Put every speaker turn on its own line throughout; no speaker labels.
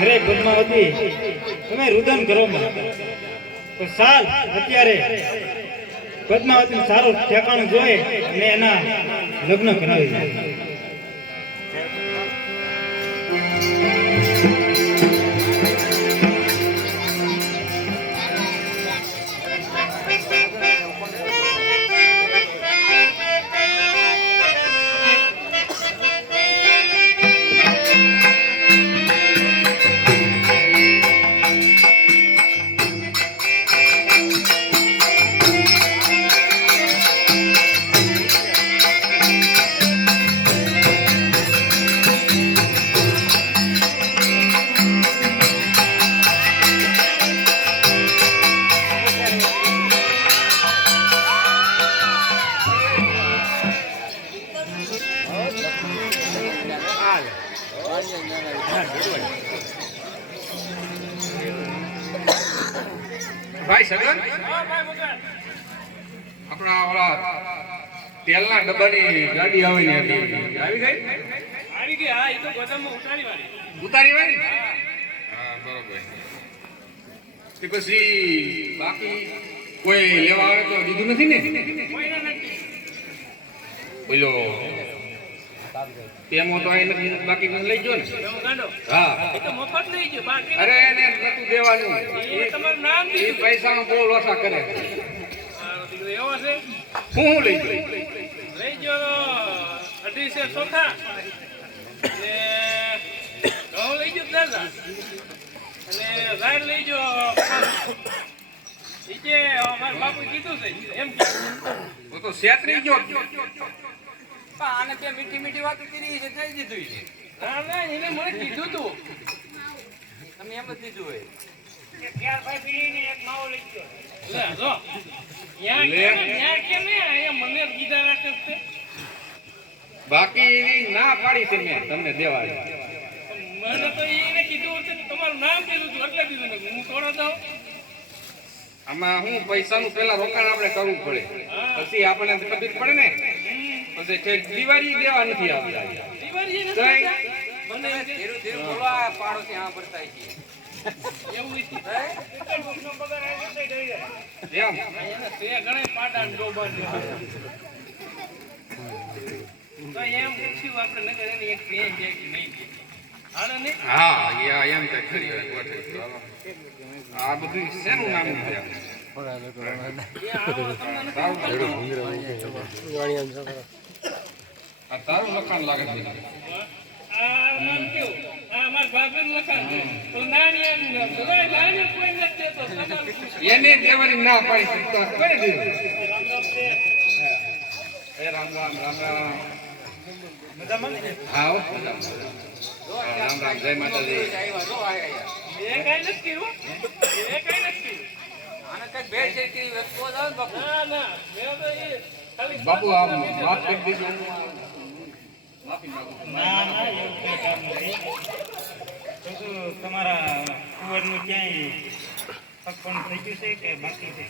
અરે
પદ્માવતી, તમે રુદન કરો તો સાલ, અત્યારે પદ્માવતી સારું ઠેકાણું જોઈ અને એના લગ્ન કરાવી
ભાઈ સગન? આપણા ઓલા તેલના ડબ્બાની ગાડી આવે ને આવી ગઈ?
આવી ગઈ હા એ તો ગોદામમાં ઉતારી વાળી.
ઉતારી વાળી? હા બરોબર. તે પછી બાકી કોઈ લેવા આવે તો દીધું નથી ને?
કોઈને નથી
તો એ બાકી મને લઈ ગયો ને. હા.
એ તો મફત લઈ ગયો બાકી
અરે એને નતું દેવાનું.
એ તમારું નામ
એ
દીધું
પૈસાનો બહુ લોસા કરે.
એવો છે
હું હું લઈ ગયો?
લઈ ગયો અઢીસે ચોખા ને ઘઉં લઈ ગયો દાદા અને ઝાડ લઈ ગયો નીચે મારા બાપુ કીધું છે એમ
હું તો છેતરી ગયો.
આને બે મીઠી મીઠી વાત કરી છે થઈ દીધું છે.
ના ના એને મને કીધું તું.
તમે એમ જ દીધું હોય
કીધા
બાકી ના પાડી છે મેં તમને દેવાની.
મને તો એને કીધું તમારું નામ કીધું એટલે દીધું હું થોડો દઉં
આમાં હું પૈસાનું પેલા રોકાણ આપણે કરવું પડે. પછી આપણને ખબર પડે ને. પછી દિવાળી દેવા નથી આવતા.
એમ. પૂછ્યું આપણે નગર એક નહીં
હા એ એમ ખરી. આ બધું શેનું નામ તારું લખાણ લાગે છે. એને દેવાની ના પાડી તો દીધું એ રામ રામ રામ રામ. હા, રામ રામ જય માતાજી
એ કઈ નથી કર્યું એ કઈ નથી
આને બાપુ
ના ના મેં
તમારા કુંવરનું ક્યાંય પકપણ થઈ ગયું છે કે બાકી છે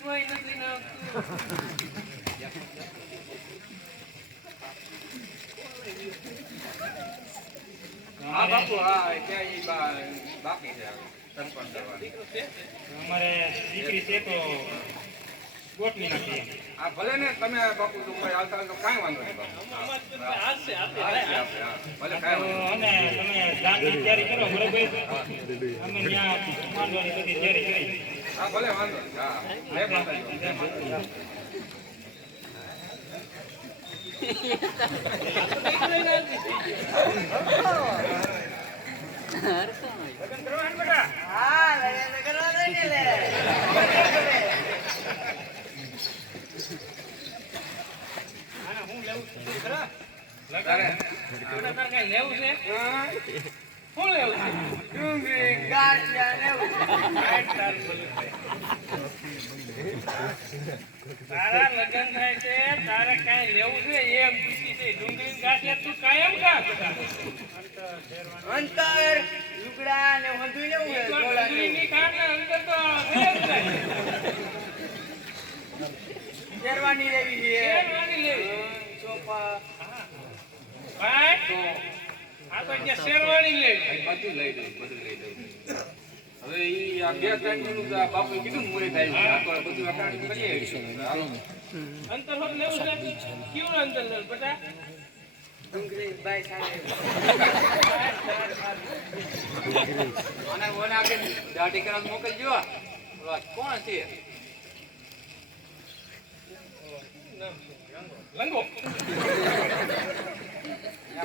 કોઈ નથી નાખતું
હા બાપુ હા ત્યાં બાકી છે. સરપંચ કરવાની.
દીકરો છે
અમારે દીકરી છે તો ગોઠવી નાખીએ
આ ભલે ને તમે બાપુ તો કોઈ આવતા તો કાંઈ વાંધો નહીં.
અમે તમે દાનની તૈયારી કરો બરોબર? અમે ત્યાં માંડવાની બધી તૈયારી કરી.
હા ભલે વાંધો નહીં. હા જય માતાજી જય માતાજી. તારે
બેટા તારે કાંઈ લેવું છે
હું
લેવું છે
ડુંગળી ગાંઠિયા લેવું એવું.
તારું લગ્ન થાય છે તારે કાંઈ લેવું છે? એમ પૂછી છે ડુંગળી ને તું કાયમ ખા
અંતર લુગડા ને વધુ લેવું
એક વાર ડુંગળીની ખાટ ને અંદર તો
શેરવાની લેવી છે.
શેરવાની લેવી.
સોફા
ભાઈ આ તો અહીંયા શેરવાની લેવી.
બધું લઈ દઉં બધું લઈ દઉં હવે ઈ આ બે ત્રણ દિનનું આ બાપુએ કીધું ને થાય બધું અટાણી કરીએ
અંતર હોત લેવું છે. કેવું અંતર લેવું બેટા?
મોકલજો કોણ છે?
લંગો.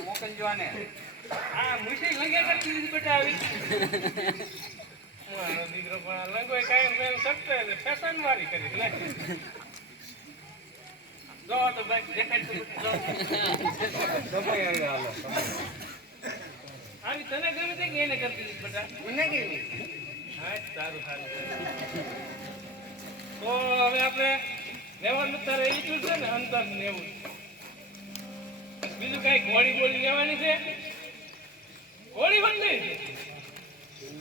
મોકલજો આને.
આ મુસી લંગે બેટા આવી. મારો તો હવે આપણે લેવાનું તારે એ છે ને અંતર લેવું બીજું કઈ ઘોડી બોલી લેવાની છે ઘોડી બંધ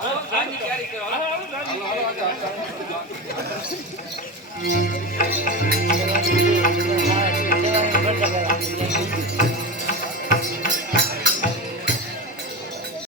Thank you.